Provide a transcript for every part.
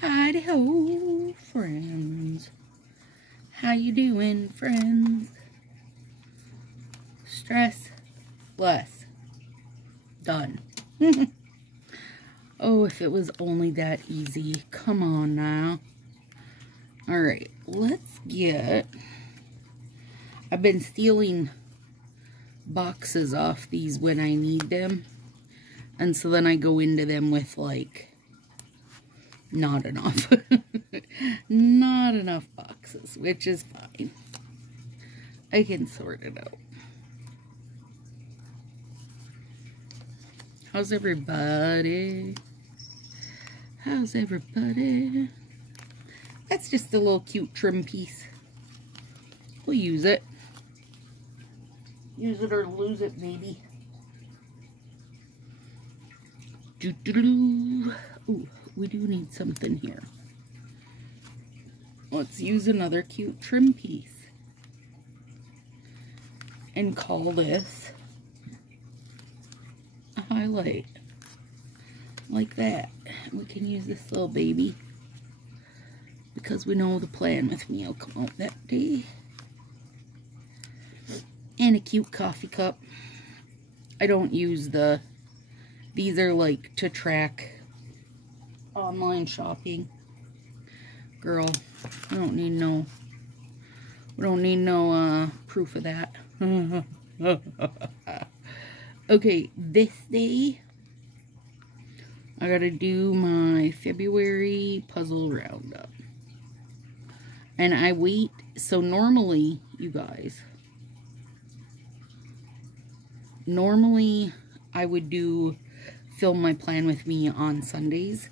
Hi-ho, friends. How you doing, friends? Stress less. Done. Oh, if it was only that easy. Come on now. Alright, let's get... I've been stealing boxes off these when I need them. And so then I go into them with, like, not enough. Not enough boxes, which is fine. I can sort it out. How's everybody? How's everybody? That's just a little cute trim piece. We'll use it. Use it or lose it, maybe. Doo-doo-doo. Ooh, we do need something here. Let's use another cute trim piece. And call this a highlight. Like that. We can use this little baby. Because we know the plan with me will come out that day. And a cute coffee cup. I don't use the... These are like to track online shopping. Girl, we don't need no proof of that. Okay, this day I gotta do my February puzzle roundup. And I wait, so normally, you guys, I would film my plan with me on Sundays,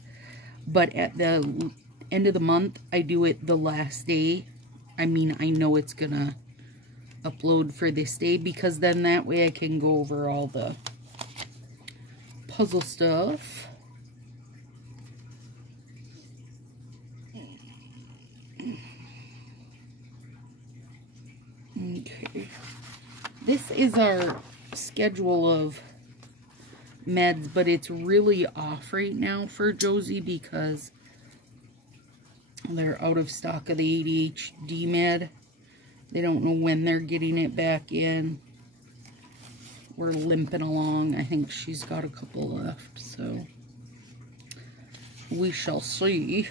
but at the end of the month, I do it the last day. I mean, I know it's gonna upload for this day, because then that way I can go over all the puzzle stuff. Okay. This is our schedule of meds, but it's really off right now for Josie because they're out of stock of the ADHD med. They don't know when they're getting it back in. We're limping along. I think she's got a couple left, so we shall see.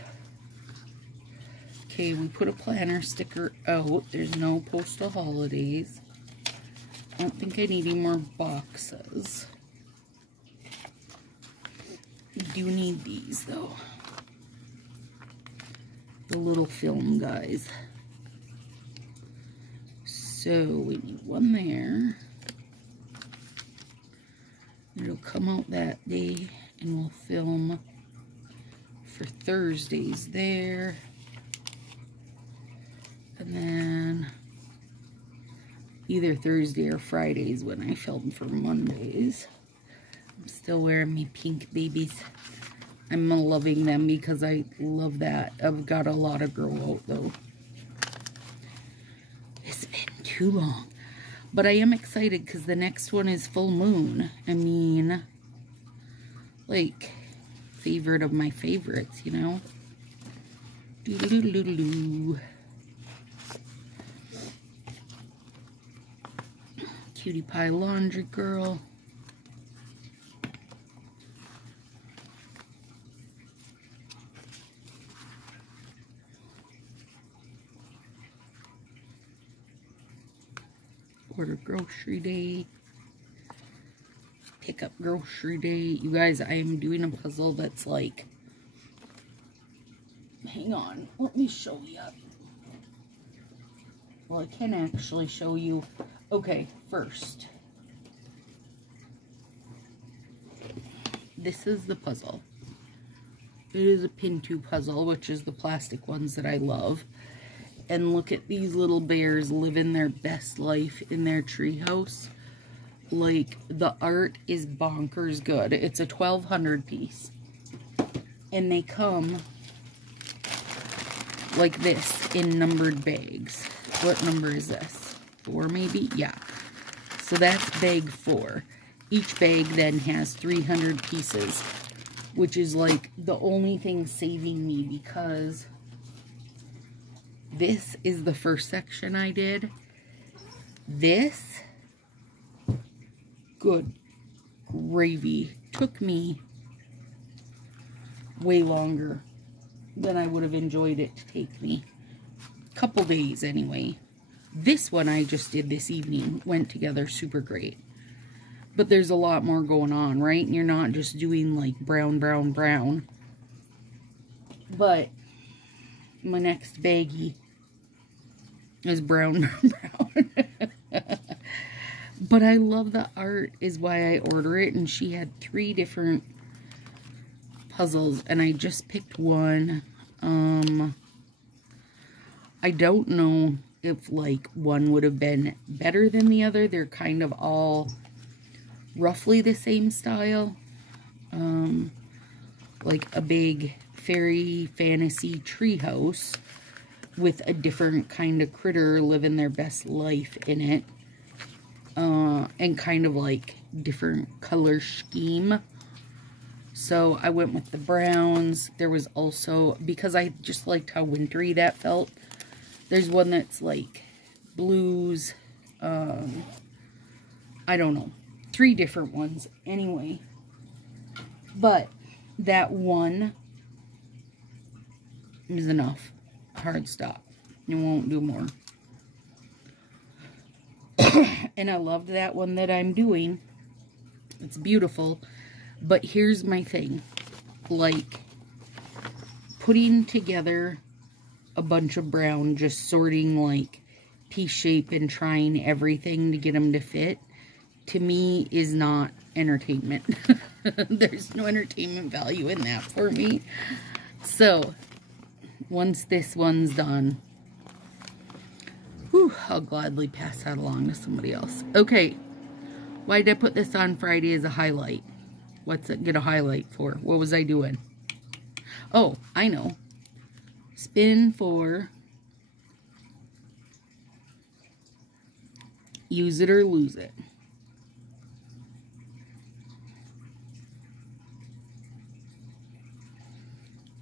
Okay, we put a planner sticker out. There's no postal holidays. I don't think I need any more boxes. I do need these, though. The little film guys. So, we need one there. It'll come out that day, and we'll film for Thursdays there. And then either Thursday or Fridays when I film for Mondays. I'm still wearing my pink babies. I'm loving them because I love that. I've got a lot of grow out though. It's been too long. But I am excited because the next one is full moon. I mean, like, favorite of my favorites, you know? Doo-doo-doo-doo-doo. Cutie Pie Laundry Girl. Order grocery day. Pick up grocery day. You guys, I am doing a puzzle that's like... Hang on. Let me show you. Well, I can actually show you. Okay, first. This is the puzzle. It is a pin-to puzzle, which is the plastic ones that I love. And look at these little bears living their best life in their treehouse. Like, the art is bonkers good. It's a 1200 piece. And they come like this in numbered bags. What number is this? 4 maybe? Yeah. So that's bag 4. Each bag then has 300 pieces. which is like the only thing saving me, because this is the first section I did. This, good gravy, took me way longer than I would have enjoyed it to take me. Couple days anyway. This one I just did this evening, went together super great. But there's a lot more going on, right? And you're not just doing like brown, brown, brown. But my next baggie is brown, brown, brown. But I love the art, is why I order it. And she had 3 different puzzles, and I just picked one. I don't know if like one would have been better than the other. They're kind of all roughly the same style. Like a big fairy fantasy treehouse with a different kind of critter living their best life in it. And kind of like different color scheme. So I went with the browns. There was also, because I just liked how wintry that felt, there's one that's like blues. I don't know. 3 different ones anyway. But that one is enough. Hard stop. You won't do more. And I loved that one that I'm doing. It's beautiful. But here's my thing. Like, putting together a bunch of brown, just sorting like piece shape and trying everything to get them to fit, to me is not entertainment. There's no entertainment value in that for me. So, once this one's done, whew, I'll gladly pass that along to somebody else. Okay, why did I put this on Friday as a highlight? What's it get a highlight for? What was I doing? Oh, I know. Spin for use it or lose it.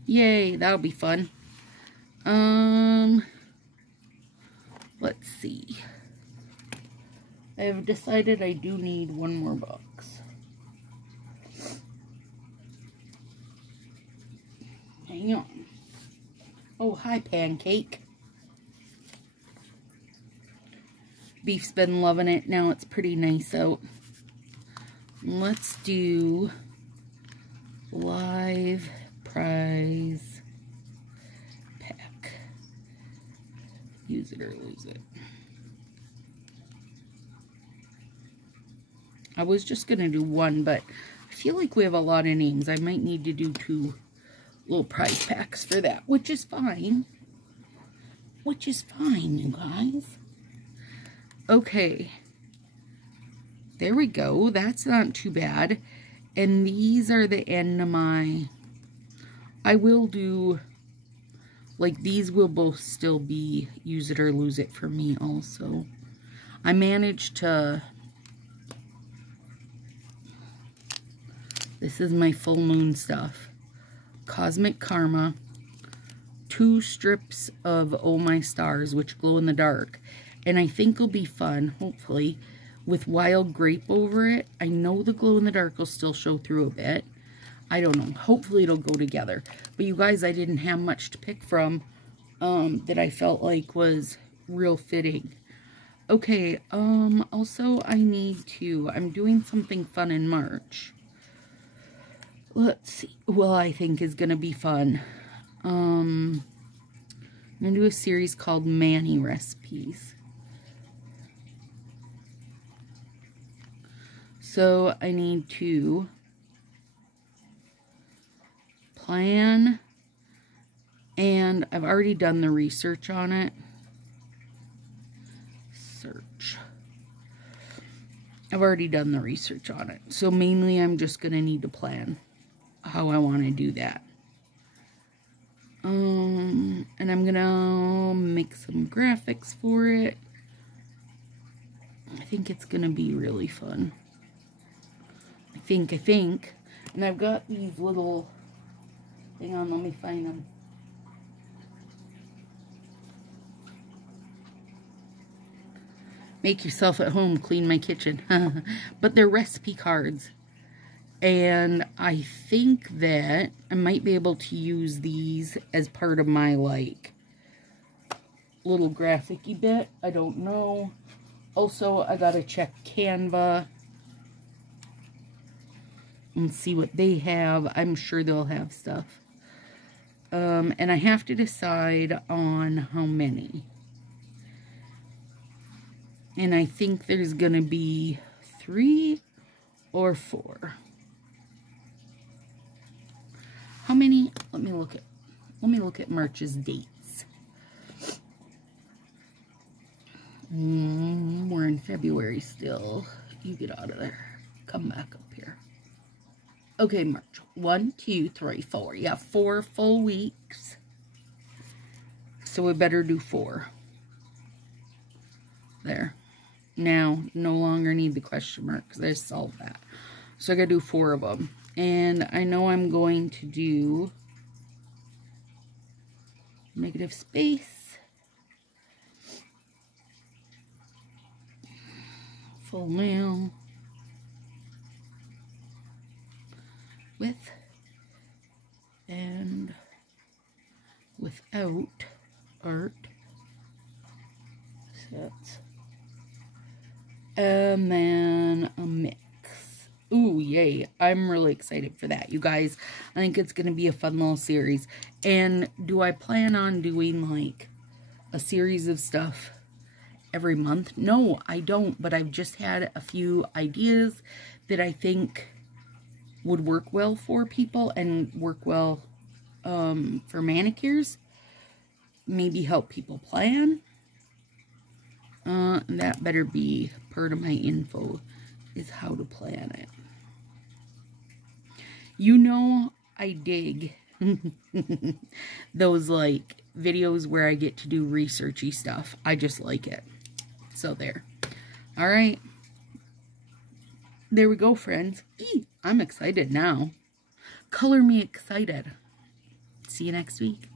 Yay, that'll be fun. Let's see. I have decided I do need one more box. Hang on. Oh, hi, Pancake. Beef's been loving it. Now it's pretty nice out. Let's do live prize pack. Use it or lose it. I was just going to do one, but I feel like we have a lot of names. I might need to do 2 little prize packs for that, which is fine. Which is fine, you guys. Okay. There we go. That's not too bad. And these are the end of my... I will do... Like, these will both still be use it or lose it for me also. I managed to... This is my full moon stuff. Cosmic Karma. 2 strips of Oh My Stars, which glow in the dark. And I think will be fun, hopefully, with Wild Grape over it. I know the glow in the dark will still show through a bit. I don't know. Hopefully it'll go together. But you guys, I didn't have much to pick from that I felt like was real fitting. Okay, also I need to... I'm doing something fun in March. Let's see. Well, I think is going to be fun. I'm going to do a series called Manny Recipes. So I need to plan, and I've already done the research on it. Search. I've already done the research on it. So mainly I'm just going to need to plan how I want to do that. And I'm going to make some graphics for it. I think it's going to be really fun. I think. And I've got these little, hang on, let me find them. Make yourself at home, clean my kitchen. But they're recipe cards. And I think that I might be able to use these as part of my, like, little graphic-y bit. I don't know. Also, I gotta check Canva and see what they have. I'm sure they'll have stuff. And I have to decide on how many. And I think there's gonna be 3 or 4. How many? Let me look at March's dates. We're in February still. You get out of there. Come back up here. Okay, March. 1, 2, 3, 4. Yeah, 4 full weeks. So we better do 4. There. Now, no longer need the question mark because I solved that. So I gotta do 4 of them. And I know I'm going to do negative space, full nail, with and without art sets, and then a mix. Ooh, yay. I'm really excited for that, you guys. I think it's going to be a fun little series. And do I plan on doing, like, a series of stuff every month? No, I don't. But I've just had a few ideas that I think would work well for people and work well for manicures. Maybe help people plan. And that better be part of my info, is how to plan it. You know, I dig those, like, videos where I get to do researchy stuff. I just like it. So there. Alright. There we go, friends. I'm excited now. Color me excited. See you next week.